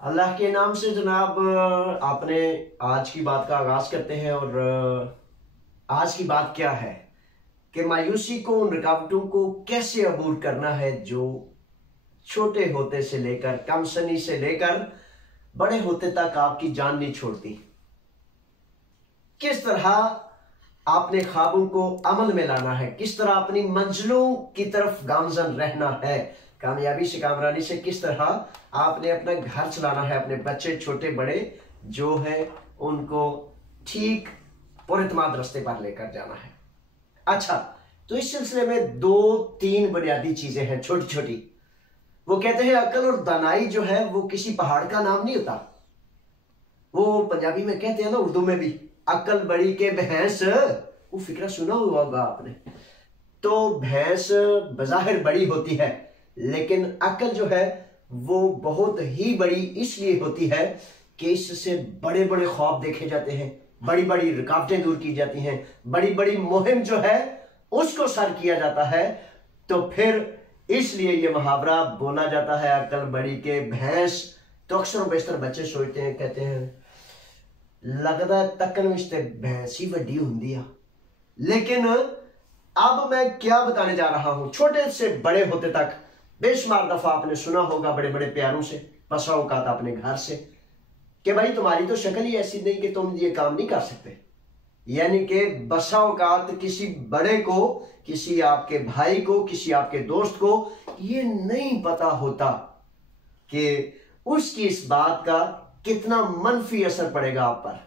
अल्लाह के नाम से जनाब, आपने आज की बात का आगाज करते हैं। और आज की बात क्या है कि मायूसी को, उन रुकावटों को कैसे अबूर करना है जो छोटे होते से लेकर, कम सनी से लेकर बड़े होते तक आपकी जान नहीं छोड़ती। किस तरह आपने ख्वाबों को अमल में लाना है, किस तरह अपनी मंजिलों की तरफ गामजन रहना है, कामयाबी से, कामरानी से किस तरह आपने अपना घर चलाना है, अपने बच्चे छोटे बड़े जो है उनको ठीक पुरइत्माद रास्ते पर लेकर जाना है। अच्छा, तो इस सिलसिले में 2-3 बुनियादी चीजें हैं छोटी छोटी। वो कहते हैं अकल और दानाई जो है वो किसी पहाड़ का नाम नहीं होता। वो पंजाबी में कहते हैं ना, उर्दू में भी, अकल बड़ी के भैंस, वो फिक्रा सुना हुआ होगा आपने। तो भैंस बज़ाहिर बड़ी होती है, लेकिन अकल जो है वो बहुत ही बड़ी इसलिए होती है कि इससे बड़े बड़े ख्वाब देखे जाते हैं, बड़ी बड़ी रुकावटें दूर की जाती हैं, बड़ी बड़ी मुहिम जो है उसको सर किया जाता है। तो फिर इसलिए ये मुहावरा बोला जाता है, अकल बड़ी के भैंस। तो अक्सर बेशतर बच्चे सोचते हैं, कहते हैं लगता है तकन विच ते भैंस ही वड्डी हुंदी आ। लेकिन अब मैं क्या बताने जा रहा हूं, छोटे से बड़े होते तक बेशुमार दफा आपने सुना होगा बड़े बड़े प्यारों से, बसा औकात अपने घर से, कि भाई तुम्हारी तो शक्ल ही ऐसी नहीं कि तुम ये काम नहीं कर सकते। यानी कि बसा औकात किसी बड़े को, किसी आपके भाई को, किसी आपके दोस्त को ये नहीं पता होता कि उसकी इस बात का कितना मनफी असर पड़ेगा आप पर।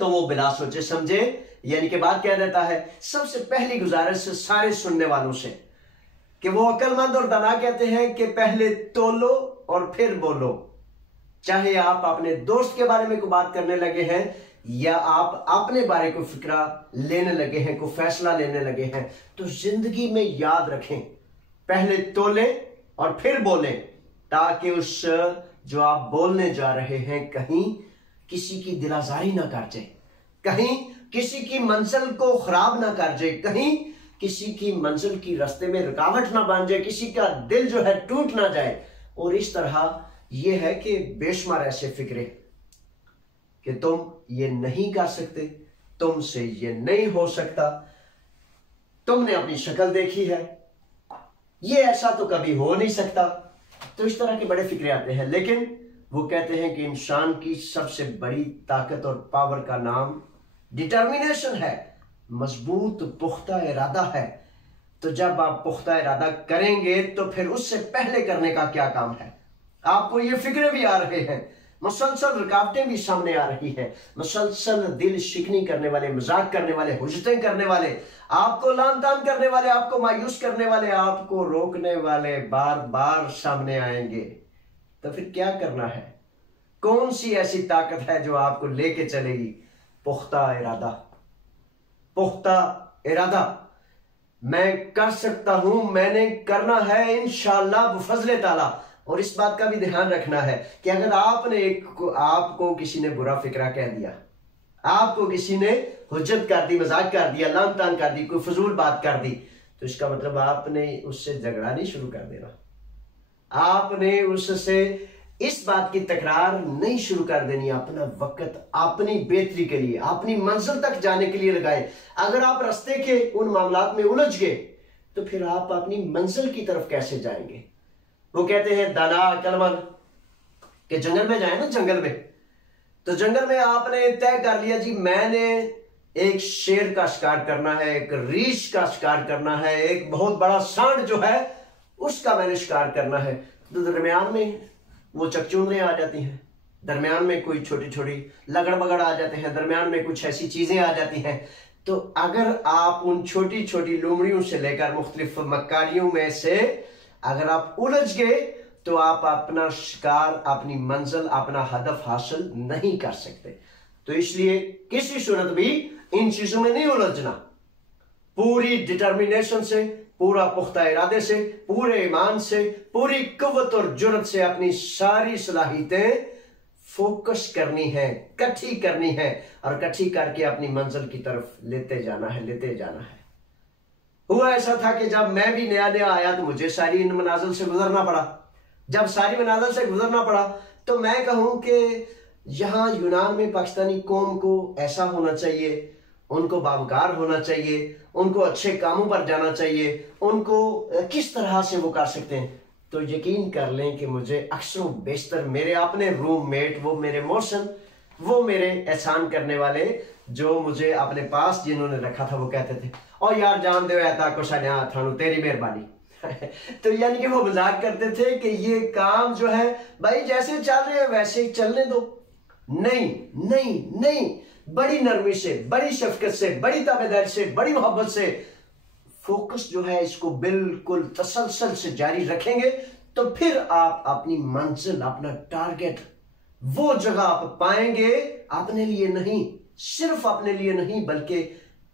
तो वो बिना सोचे समझे, यानी कि बात कह देता है। सबसे पहली गुजारिश सारे सुनने वालों से कि वो अक्लमंद और दाना कहते हैं कि पहले तोलो और फिर बोलो। चाहे आप अपने दोस्त के बारे में कोई बात करने लगे हैं या आप अपने बारे को फिक्रा लेने लगे हैं, कोई फैसला लेने लगे हैं, तो जिंदगी में याद रखें, पहले तोले और फिर बोले, ताकि उस जो आप बोलने जा रहे हैं कहीं किसी की दिल आजारी ना कर जाए, कहीं किसी की मंजिल को खराब ना कर जाए, कहीं किसी की मंजिल की रास्ते में रुकावट ना बन जाए, किसी का दिल जो है टूट ना जाए। और इस तरह यह है कि बेशुमार ऐसे फिक्रे कि तुम ये नहीं कर सकते, तुमसे ये नहीं हो सकता, तुमने अपनी शक्ल देखी है, ये ऐसा तो कभी हो नहीं सकता। तो इस तरह के बड़े फिक्रे आते हैं। लेकिन वो कहते हैं कि इंसान की सबसे बड़ी ताकत और पावर का नाम डिटर्मिनेशन है, मजबूत पुख्ता इरादा है। तो जब आप पुख्ता इरादा करेंगे तो फिर उससे पहले करने का क्या काम है। आपको ये फिक्रे भी आ रहे हैं, मुसलसल रुकावटें भी सामने आ रही हैं, मुसलसल दिल शिकनी करने वाले, मजाक करने वाले, हुज्जतें करने वाले, आपको लान तान करने वाले, आपको मायूस करने वाले, आपको रोकने वाले बार बार सामने आएंगे। तो फिर क्या करना है? कौन सी ऐसी ताकत है जो आपको लेके चलेगी? पुख्ता इरादा। पुख्ता इरादा, मैं कर सकता हूं, मैंने करना है इंशाअल्लाह बफज़ले ताला। और इस बात का भी ध्यान रखना है कि अगर आपको किसी ने बुरा फिक्रा कह दिया, आपको किसी ने हुज्जत कर दी, मजाक कर दिया, लान तान कर दी, कोई फजूल बात कर दी, तो इसका मतलब आपने उससे झगड़ा नहीं शुरू कर देना, आपने उससे इस बात की तकरार नहीं शुरू कर देनी। अपना वक्त अपनी बेहतरी के लिए, अपनी मंजिल तक जाने के लिए लगाए। अगर आप रास्ते के उन मामलात में उलझ गए तो फिर आप अपनी मंजिल की तरफ कैसे जाएंगे? वो कहते हैं दाना अक्लमंद के जंगल में जाए ना, जंगल में, तो जंगल में आपने तय कर लिया जी मैंने एक शेर का शिकार करना है, एक रीछ का शिकार करना है, एक बहुत बड़ा सांड जो है उसका मैंने शिकार करना है। तो दरमियान में वो चकचूंदरें आ जाती हैं, दरमियान में कोई छोटी छोटी लगड़ बगड़ आ जाते हैं, दरमियान में कुछ ऐसी चीजें आ जाती हैं। तो अगर आप उन छोटी छोटी लोमड़ियों से लेकर मुख्तलिफ मक्कारियों में से अगर आप उलझ गए तो आप अपना शिकार, अपनी मंजिल, अपना हदफ हासिल नहीं कर सकते। तो इसलिए किसी सूरत भी इन चीजों में नहीं उलझना। पूरी डिटर्मिनेशन से, पूरा पुख्ता इरादे से, पूरे ईमान से, पूरी कुव्वत और जुर्रत से अपनी सारी सलाहियतें फोकस करनी है, इकट्ठी करनी है और इकट्ठी करके अपनी मंजिल की तरफ लेते जाना है, लेते जाना है। हुआ ऐसा था कि जब मैं भी नया नया आया तो मुझे सारी इन मनाजिल से गुजरना पड़ा। जब सारी मनाजिल से गुजरना पड़ा तो मैं कहूं कि यहाँ यूनान में पाकिस्तानी कौम को ऐसा होना चाहिए, उनको बावकार होना चाहिए, उनको अच्छे कामों पर जाना चाहिए, उनको किस तरह से वो कर सकते हैं। तो यकीन कर लें कि मुझे अक्सर बेशतर मेरे अपने रूममेट, वो मेरे मोशन, वो मेरे एहसान करने वाले जो मुझे अपने पास जिन्होंने रखा था, वो कहते थे और यार जान दो ऐसा कुछ थानू तेरी मेहरबानी। तो यानी कि वो मजाक करते थे कि ये काम जो है भाई जैसे चल रहे हैं वैसे चलने दो। नहीं नहीं नहीं, बड़ी नरमी से, बड़ी शफकत से, बड़ी ताबेदारी से, बड़ी मोहब्बत से फोकस जो है इसको बिल्कुल तसलसल से जारी रखेंगे तो फिर आप अपनी मंजिल, अपना टारगेट, वो जगह आप पाएंगे। अपने लिए नहीं, सिर्फ अपने लिए नहीं, बल्कि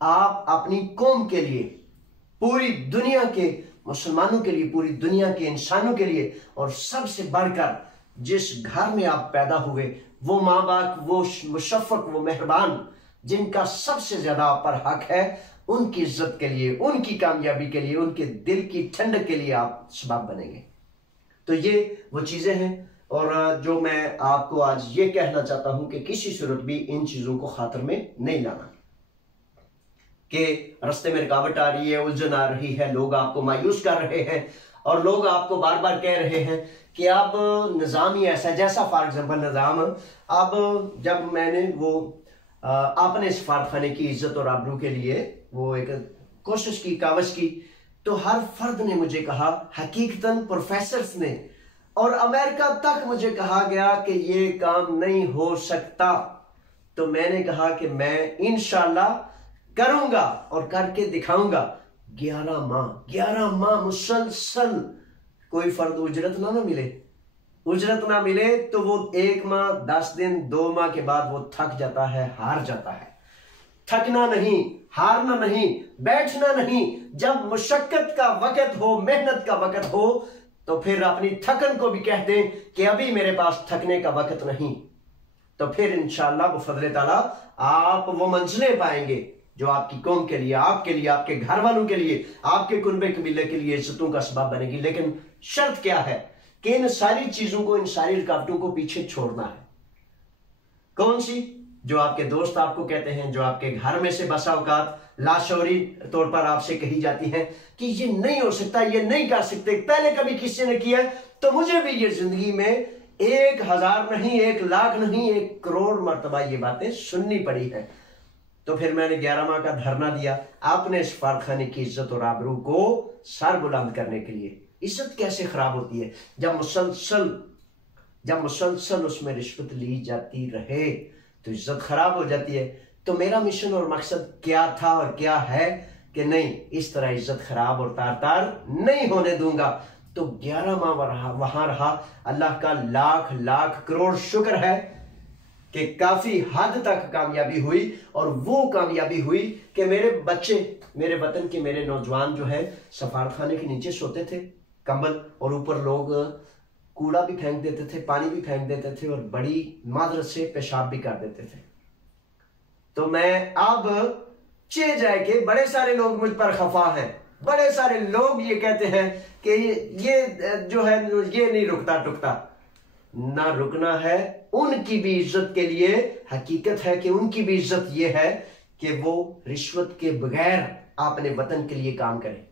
आप अपनी कौम के लिए, पूरी दुनिया के मुसलमानों के लिए, पूरी दुनिया के इंसानों के लिए, और सबसे बढ़कर जिस घर में आप पैदा हुए, वो माँ बाप, वो मुशफ़क़, वो मेहरबान जिनका सबसे ज्यादा आप पर हक है, उनकी इज्जत के लिए, उनकी कामयाबी के लिए, उनके दिल की ठंडक के लिए आप सबब बनेंगे। तो ये वो चीजें हैं और जो मैं आपको आज ये कहना चाहता हूं कि किसी सूरत भी इन चीजों को खातर में नहीं लाना कि रास्ते में रुकावट आ रही है, उलझन आ रही है, लोग आपको मायूस कर रहे हैं और लोग आपको बार बार कह रहे हैं कि अब निज़ाम ही ऐसा, जैसा फॉर एग्जांपल निज़ाम, अब जब मैंने वो अपने सफारत खाने की इज्जत और आबरू के लिए वो एक कोशिश की, कावश की, तो हर फर्द ने मुझे कहा, हकीकतन प्रोफेसर्स ने और अमेरिका तक मुझे कहा गया कि ये काम नहीं हो सकता। तो मैंने कहा कि मैं इंशाल्लाह करूंगा और करके दिखाऊंगा। 11 माह मुसलसल कोई फर्द उजरत ना मिले, उजरत ना मिले तो वो 1 माह, 10 दिन, 2 माह के बाद वो थक जाता है, हार जाता है। थकना नहीं, हारना नहीं, बैठना नहीं। जब मुशक्कत का वक्त हो, मेहनत का वक्त हो, तो फिर अपनी थकन को भी कह दें कि अभी मेरे पास थकने का वक्त नहीं। तो फिर इंशाअल्लाह वो फजल ताला आप वो मंजिलें पाएंगे जो आपकी कौम के लिए, आपके लिए, आपके घर वालों के लिए, आपके कुनबे कबीले के लिए इज्जतों का सबब बनेगी। लेकिन शर्त क्या है कि इन सारी चीजों को, इन सारी रुकावटों को पीछे छोड़ना है। कौन सी? जो आपके दोस्त आपको कहते हैं, जो आपके घर में से बसा औकात लाशौरी तौर पर आपसे कही जाती है कि ये नहीं हो सकता, ये नहीं कर सकते, पहले कभी किसी ने किया तो मुझे भी ये जिंदगी में 1000 नहीं, 1 लाख नहीं, 1 करोड़ मरतबा ये बातें सुननी पड़ी है। तो फिर मैंने 11 माह का धरना दिया अपने इस कारखाने की इज्जत और आबरू को सर बुलंद करने के लिए। इज्जत कैसे खराब होती है? जब मुसलसल उसमें रिश्वत ली जाती रहे तो इज्जत खराब हो जाती है। तो मेरा मिशन और मकसद क्या था और क्या है कि नहीं, इस तरह इज्जत खराब और तार तार नहीं होने दूंगा। तो 11 माह वहां रहा। अल्लाह का लाख लाख करोड़ शुक्र है कि काफी हद तक कामयाबी हुई, और वो कामयाबी हुई कि मेरे बच्चे, मेरे वतन के मेरे नौजवान जो है सफारत खाने के नीचे सोते थे, कंबल, और ऊपर लोग कूड़ा भी फेंक देते थे, पानी भी फेंक देते थे और बड़ी मादरत से पेशाब भी कर देते थे। तो मैं अब चे जाए कि बड़े सारे लोग मुझ पर खफा हैं, बड़े सारे लोग ये कहते हैं कि ये जो है ये नहीं रुकता टुकता। ना रुकना है, उनकी भी इज्जत के लिए। हकीकत है कि उनकी भी इज्जत ये है कि वो रिश्वत के बगैर अपने वतन के लिए काम करें।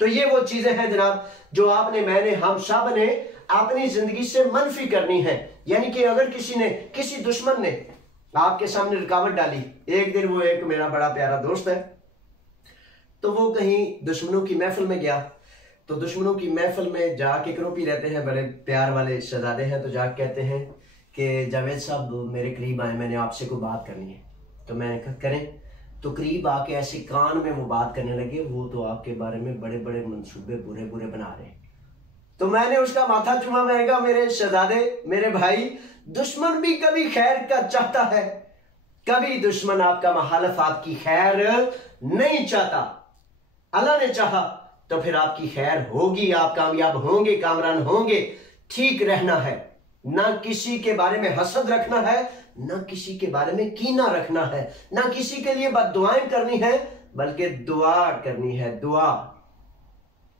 तो ये वो चीजें हैं जनाब जो आपने, मैंने, हम सब ने अपनी जिंदगी से मनफी करनी है। यानी कि अगर किसी ने, किसी दुश्मन ने आपके सामने रुकावट डाली, एक दिन वो एक मेरा बड़ा प्यारा दोस्त है, तो वो कहीं दुश्मनों की महफिल में गया। तो दुश्मनों की महफिल में जाके क्रोपी रहते हैं, बड़े प्यार वाले शहजादे हैं, तो जाके कहते हैं कि जावेद साहब मेरे करीब आए, मैंने आपसे कोई बात करनी है। तो मैंने कहा करें। तो करीब आके ऐसे कान में वो बात करने लगे, वो तो आपके बारे में बड़े बड़े मंसूबे बुरे बुरे बना रहे हैं। तो मैंने उसका माथा चूमा, मैंने कहा मेरे शहजादे, मेरे भाई, दुश्मन भी कभी खैर का चाहता है, कभी दुश्मन आपका मुखालिफ आपकी खैर नहीं चाहता। अल्लाह ने चाहा तो फिर आपकी खैर होगी, आप कामयाब होंगे, कामरान होंगे। ठीक रहना है, ना किसी के बारे में हसद रखना है, ना किसी के बारे में कीना रखना है, ना किसी के लिए बद्दुआएं करनी है, बल्कि दुआ करनी है। दुआ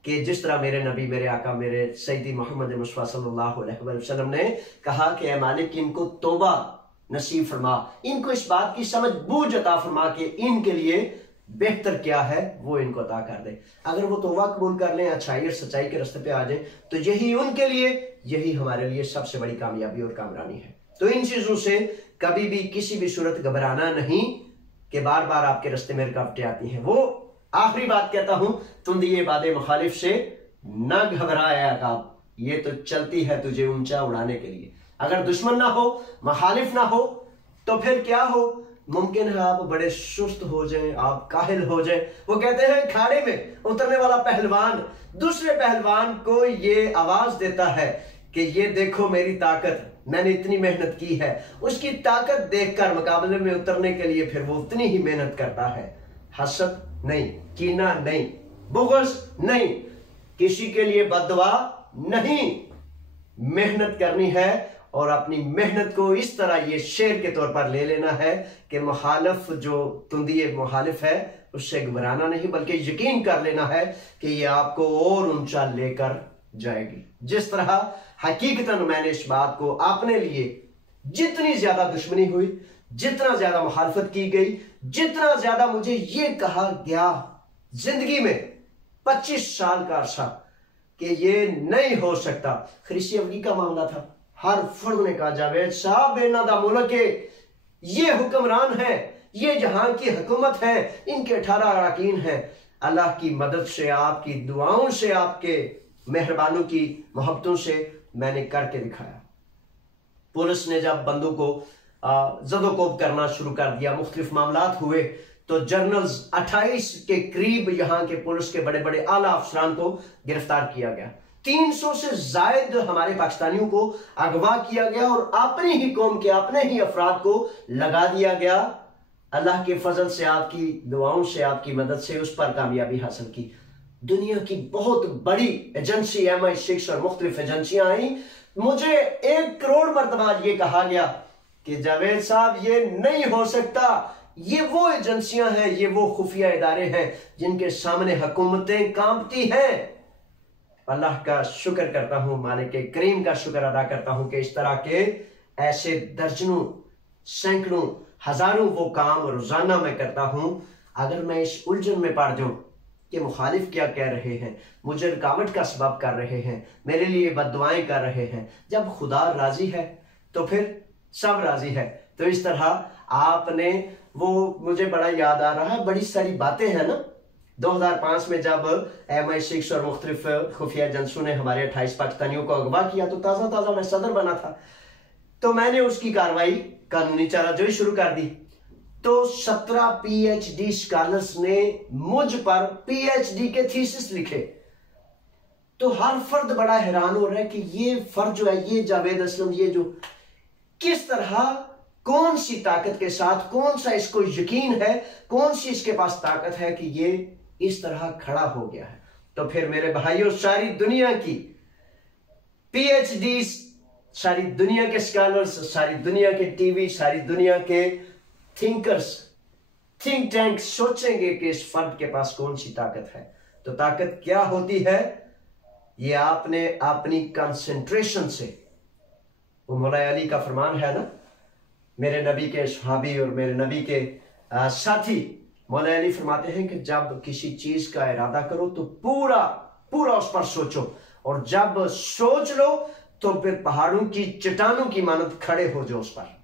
कि जिस तरह मेरे नबी, मेरे आका, मेरे सैयदी मोहम्मद मुस्तफा सल्लल्लाहु अलैहि वसल्लम ने कहा कि ऐ मालिक इनको तौबा नसीब फरमा, इनको इस बात की समझ बूझ अता फरमा कि इनके लिए बेहतर क्या है वो इनको अता कर दे। अगर वो तौबा कबूल कर लें, अच्छाई और सच्चाई के रास्ते पे आ जाए, तो यही उनके लिए, यही हमारे लिए सबसे बड़ी कामयाबी और कामरानी है। तो इन चीजों से कभी भी किसी भी सूरत घबराना नहीं कि बार बार आपके रास्ते में रुकावटें आती हैं। वो आखिरी बात कहता हूं, तुम दिए बादे मुखालिफ से न घबराया का, ये तो चलती है तुझे ऊंचा उड़ाने के लिए। अगर दुश्मन ना हो, मुखालिफ ना हो, तो फिर क्या हो, मुमकिन है आप बड़े सुस्त हो जाएं, आप काहिल हो जाएं। वो कहते हैं खाड़े में उतरने वाला पहलवान दूसरे पहलवान को ये आवाज देता है कि ये देखो मेरी ताकत, मैंने इतनी मेहनत की है। उसकी ताकत देखकर मुकाबले में उतरने के लिए फिर वो उतनी ही मेहनत करता है। हसद नहीं, कीना नहीं, बुग़्ज़ नहीं, किसी के लिए बददुआ नहीं, मेहनत करनी है और अपनी मेहनत को इस तरह ये शेर के तौर पर ले लेना है कि मुखालिफ जो तुंदिए मुखालिफ है उससे घबराना नहीं, बल्कि यकीन कर लेना है कि ये आपको और ऊंचा लेकर जाएगी। जिस तरह हकीकतन मैंने इस बात को अपने लिए, जितनी ज्यादा दुश्मनी हुई, जितना ज्यादा मुखालफत की गई, जितना ज्यादा मुझे ये कहा गया जिंदगी में 25 साल का अरसा कि ये नहीं हो सकता। खरीसी अवली का मामला था, हर फर्द ने कहा जावेद साहब बेना दा मुल्क है, ये हुक्मरान है, ये जहां की हुकूमत है, इनके 18 अरकान हैं। अल्लाह की मदद से, आपकी दुआओं से, आपके मेहरबानों की मोहब्बतों से मैंने करके दिखाया। पुलिस ने जब बंदों को जदोकोब करना शुरू कर दिया, मुख्तलिफ मामलात हुए, तो जर्नल्स 28 के करीब यहाँ के पुलिस के बड़े बड़े आला अफसरान को गिरफ्तार किया गया। 300 से जायद हमारे पाकिस्तानियों को अगवा किया गया और अपनी ही कौम के, अपने ही अफराद को लगा दिया गया। अल्लाह के फजल से, आपकी दुआओं से, आपकी मदद से उस पर कामयाबी हासिल की। दुनिया की बहुत बड़ी एजेंसी MI6 और मुख्तलिफ एजेंसियां आई। मुझे 1 करोड़ मरतबा ये कहा गया कि जावेद साहब ये नहीं हो सकता, ये वो एजेंसियां हैं, ये वो खुफिया इदारे हैं जिनके सामने हुकूमतें कांपती हैं। अल्लाह का शुक्र करता हूं, मालिक करीम का शुक्र अदा करता हूं कि इस तरह के ऐसे दर्जनों, सैकड़ों, हजारों वो काम रोजाना मैं करता हूं। अगर मैं इस उलझन में पड़ जाऊं कि मुखालिफ क्या कह रहे हैं, मुझे रुकावट का सबब कर रहे हैं, मेरे लिए बददुआएं कर रहे हैं, जब खुदा राजी है तो फिर सब राजी है। तो इस तरह आपने, वो मुझे बड़ा याद आ रहा है, बड़ी सारी बातें हैं ना। 2005 में जब MI6 और मुख्तलिफ खुफिया एजेंसियों ने हमारे 28 पाकिस्तानियों को अगवा किया, तो ताज़ा ताज़ा मैं सदर बना था, तो मैंने उसकी कार्रवाई कानूनी चाराजोई शुरू कर दी। तो 17 PhD स्कॉलर्स ने मुझ पर PhD के थीसिस लिखे। तो हर फर्द बड़ा हैरान हो रहा है कि ये फर्द जो है, ये जावेद असलम, ये जो किस तरह, कौन सी ताकत के साथ, कौन सा इसको यकीन है, कौन सी इसके पास ताकत है कि ये इस तरह खड़ा हो गया है। तो फिर मेरे भाइयों, सारी दुनिया की PhDs, सारी दुनिया के स्कॉलर्स, सारी दुनिया के टीवी, सारी दुनिया के थिंकर्स, थिंक टैंक सोचेंगे कि इस फर्द के पास कौन सी ताकत है। तो ताकत क्या होती है, ये आपने अपनी कंसंट्रेशन से, वो मौला अली का फरमान है ना, मेरे नबी के सहाबी और मेरे नबी के साथी मौला अली फरमाते हैं कि जब किसी चीज का इरादा करो तो पूरा पूरा उस पर सोचो, और जब सोच लो तो फिर पहाड़ों की चट्टानों की मानद खड़े हो जाओ उस पर।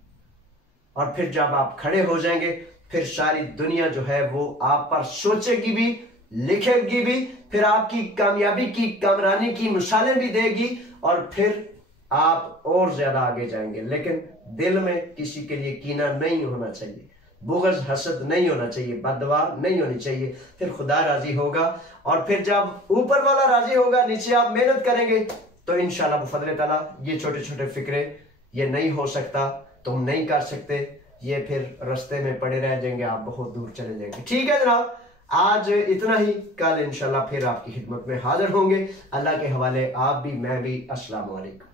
और फिर जब आप खड़े हो जाएंगे, फिर सारी दुनिया जो है वो आप पर सोचेगी भी, लिखेगी भी, फिर आपकी कामयाबी की, कामरानी की मिसालें भी देगी, और फिर आप और ज्यादा आगे जाएंगे। लेकिन दिल में किसी के लिए कीना नहीं होना चाहिए, बुग़्ज़, हसद नहीं होना चाहिए, बददुआ नहीं होनी चाहिए। फिर खुदा राजी होगा, और फिर जब ऊपर वाला राजी होगा, नीचे आप मेहनत करेंगे, तो इंशाअल्लाह बफज़ल ताला ये छोटे छोटे फिक्रे, ये नहीं हो सकता, तुम नहीं कर सकते, ये फिर रास्ते में पड़े रह जाएंगे, आप बहुत दूर चले जाएंगे। ठीक है जनाब, आज इतना ही। कल इंशाल्लाह फिर आपकी खिदमत में हाजिर होंगे। अल्लाह के हवाले, आप भी, मैं भी। अस्सलाम वालेकुम।